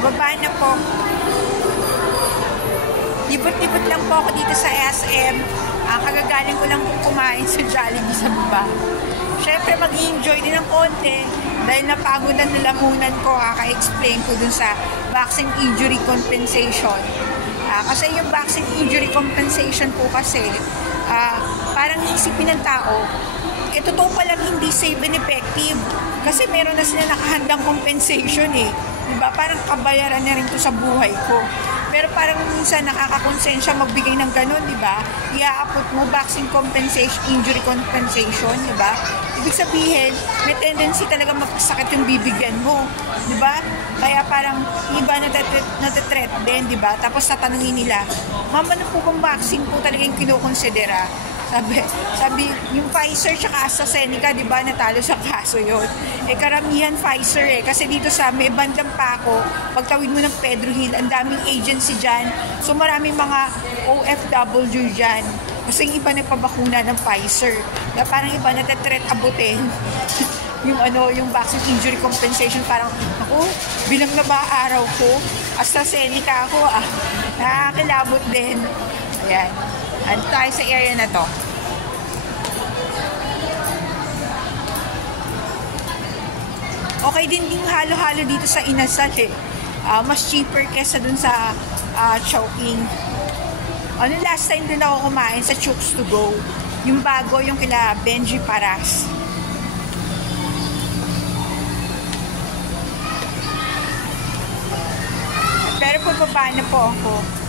Pababa na po. Libot-libot lang po ako dito sa SM. Kagagaling ko lang kumain sa Jollibee sa baba. Siyempre, mag-enjoy din ng konti dahil napagod na nalamunan ko. Kaka-explain ko dun sa vaccine injury compensation. Kasi yung vaccine injury compensation po kasi, parang isipin ng tao, totoo palang hindi safe and effective. Kasi meron na sila nakahandang compensation eh. Diba? Parang kabayaran na rin to sa buhay ko. Pero parang minsan nakakakonsensya magbigay ng ganun, di ba? I-a-apport mo vaccine compensation, injury compensation, di ba? Ibig sabihin, may tendency talaga magkasakit yung bibigyan mo, di ba? Kaya parang iba natetreat din, di ba? Tapos tatanungin nila, ma'am, ano po bang vaccine po talaga yung kinukonsidera? Sabi, yung Pfizer tsaka AstraZeneca, di ba, natalo sa kaso yun. Karamihan Pfizer kasi dito sa may bandang Paco, pagtawid mo ng Pedro Hill, ang daming agency dyan. So maraming mga OFW dyan. Kasi yung iba nagpabakuna ng Pfizer. Na parang iba natetreat abutin. yung vaccine injury compensation, parang, ako, bilang na ba araw ko? AstraZeneca ako, nakakilabot din. Ayan. Ano tayo sa area na to? Okay din yung halo-halo dito sa Inasal eh. Mas cheaper kesa dun sa Chowking. Last time din ako kumain sa Chooks to Go. Yung bago, yung kila Benji Paras. Pero pababa na po ako.